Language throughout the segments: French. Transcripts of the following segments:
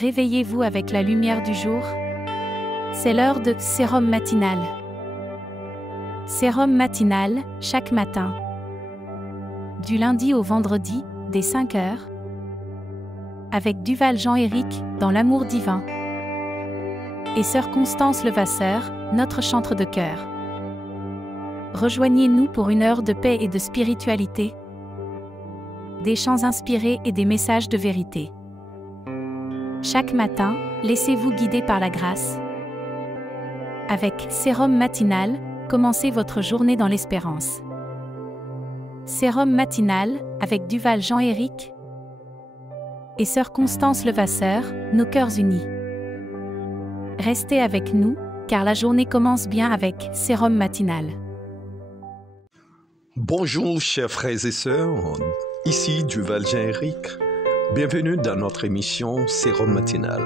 Réveillez-vous avec la lumière du jour. C'est l'heure de sérum matinal. Sérum matinal, chaque matin. Du lundi au vendredi, dès 5 heures. Avec Duval Jean-Éric, dans l'amour divin. Et sœur Constance Levasseur, notre chantre de cœur. Rejoignez-nous pour une heure de paix et de spiritualité. Des chants inspirés et des messages de vérité. Chaque matin, laissez-vous guider par la grâce. Avec Sérum matinal, commencez votre journée dans l'espérance. Sérum matinal, avec Duval Jean-Éric et sœur Constance Levasseur, nos cœurs unis. Restez avec nous, car la journée commence bien avec Sérum matinal. Bonjour chers frères et sœurs, ici Duval Jean-Éric. Bienvenue dans notre émission Sérum matinal.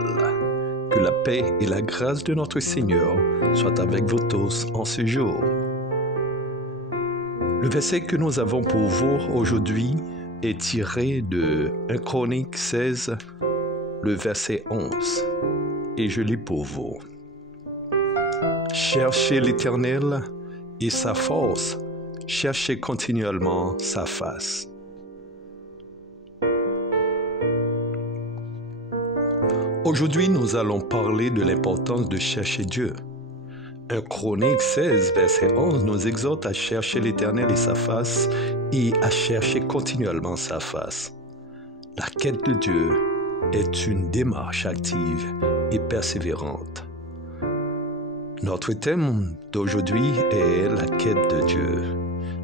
Que la paix et la grâce de notre Seigneur soient avec vous tous en ce jour. Le verset que nous avons pour vous aujourd'hui est tiré de 1 Chronique 16, le verset 11, et je lis pour vous. Cherchez l'Éternel et sa force, cherchez continuellement sa face. Aujourd'hui, nous allons parler de l'importance de chercher Dieu. 1 Chronique 16, verset 11 nous exhorte à chercher l'Éternel et sa face et à chercher continuellement sa face. La quête de Dieu est une démarche active et persévérante. Notre thème d'aujourd'hui est la quête de Dieu.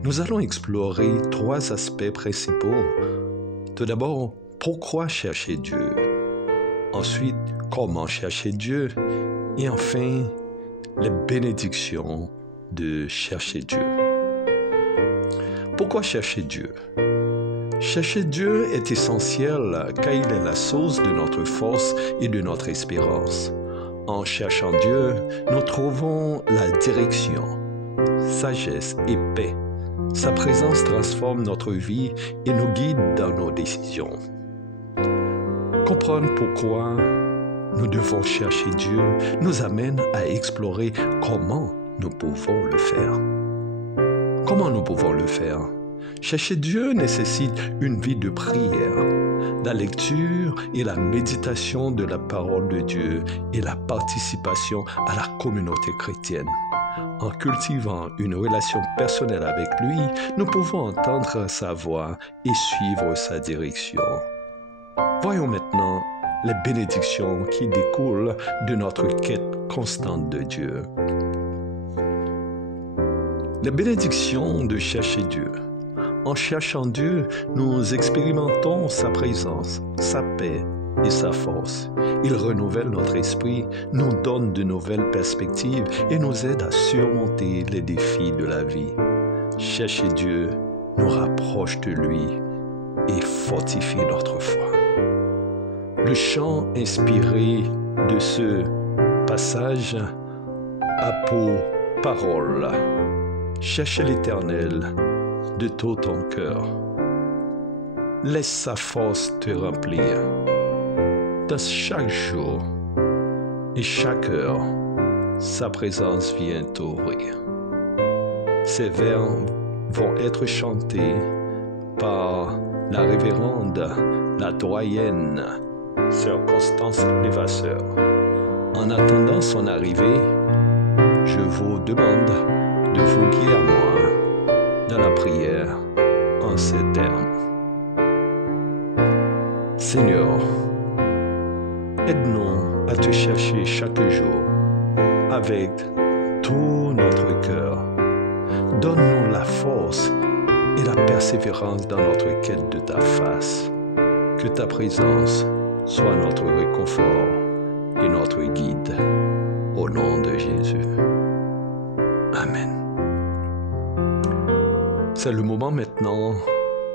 Nous allons explorer 3 aspects principaux. Tout d'abord, pourquoi chercher Dieu? Ensuite, comment chercher Dieu? Et enfin, les bénédictions de chercher Dieu. Pourquoi chercher Dieu? Chercher Dieu est essentiel car il est la source de notre force et de notre espérance. En cherchant Dieu, nous trouvons la direction, sagesse et paix. Sa présence transforme notre vie et nous guide dans nos décisions. Comprendre pourquoi nous devons chercher Dieu nous amène à explorer comment nous pouvons le faire. Comment nous pouvons le faire? Chercher Dieu nécessite une vie de prière, la lecture et la méditation de la parole de Dieu et la participation à la communauté chrétienne. En cultivant une relation personnelle avec lui, nous pouvons entendre sa voix et suivre sa direction. Voyons maintenant les bénédictions qui découlent de notre quête constante de Dieu. Les bénédictions de chercher Dieu. En cherchant Dieu, nous expérimentons sa présence, sa paix et sa force. Il renouvelle notre esprit, nous donne de nouvelles perspectives et nous aide à surmonter les défis de la vie. Chercher Dieu nous rapproche de lui et fortifie notre foi. Le chant inspiré de ce passage a pour parole « Cherche l'Éternel de tout ton cœur. Laisse sa force te remplir. Dans chaque jour et chaque heure, sa présence vient t'ouvrir. » Ces vers vont être chantés par la révérende, la doyenne, sœur Constance Levasseur. En attendant son arrivée, je vous demande de vous guider à moi dans la prière en ces termes. Seigneur, aide-nous à te chercher chaque jour avec tout notre cœur. Donne-nous la force et la persévérance dans notre quête de ta face. Que ta présence soit notre réconfort et notre guide. Au nom de Jésus. Amen. C'est le moment maintenant,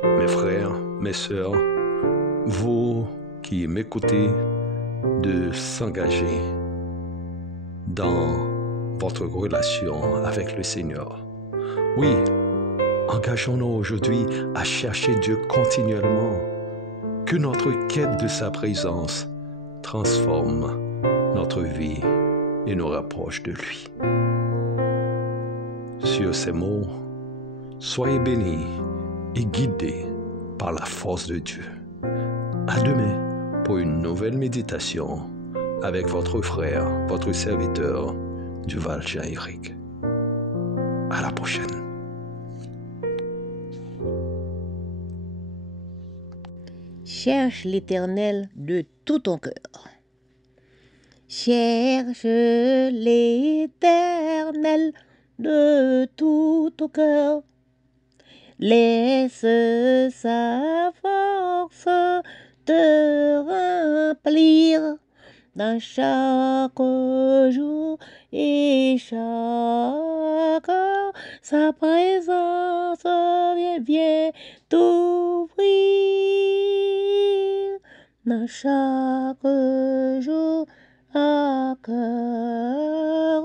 mes frères, mes sœurs, vous qui m'écoutez, de s'engager dans votre relation avec le Seigneur. Oui, engageons-nous aujourd'hui à chercher Dieu continuellement. Que notre quête de sa présence transforme notre vie et nous rapproche de lui. Sur ces mots, soyez bénis et guidés par la force de Dieu. À demain pour une nouvelle méditation avec votre frère, votre serviteur, Duval Jean-Éric. À la prochaine. Cherche l'Éternel de tout ton cœur. Cherche l'Éternel de tout ton cœur. Laisse sa force te remplir dans chaque jour et chaque heure. Sa présence vient t'ouvrir dans chaque jour, chaque heure.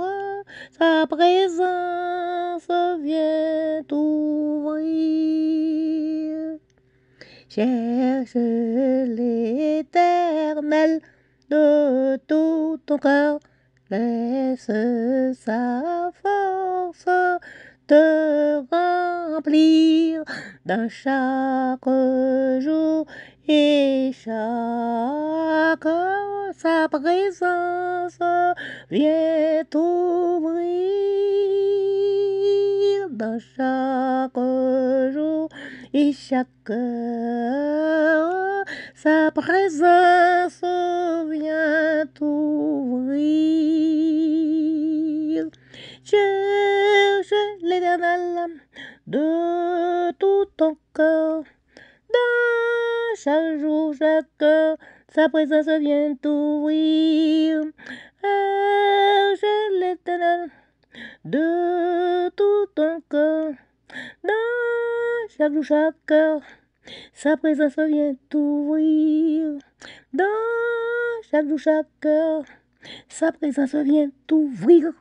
Sa présence vient t'ouvrir. Cherche l'Éternel de tout ton cœur. Laisse sa force te remplir dans chaque jour et chaque heure. Sa présence vient t'ouvrir dans chaque jour et chaque heure. Sa présence vient t'ouvrir. Cherche l'Éternel de tout ton cœur. Dans chaque jour, chaque heure, sa présence vient t'ouvrir. Cherche l'Éternel de tout ton cœur. Dans chaque jour, chaque heure, sa présence vient t'ouvrir. Dans chaque jour, chaque heure, sa présence vient t'ouvrir.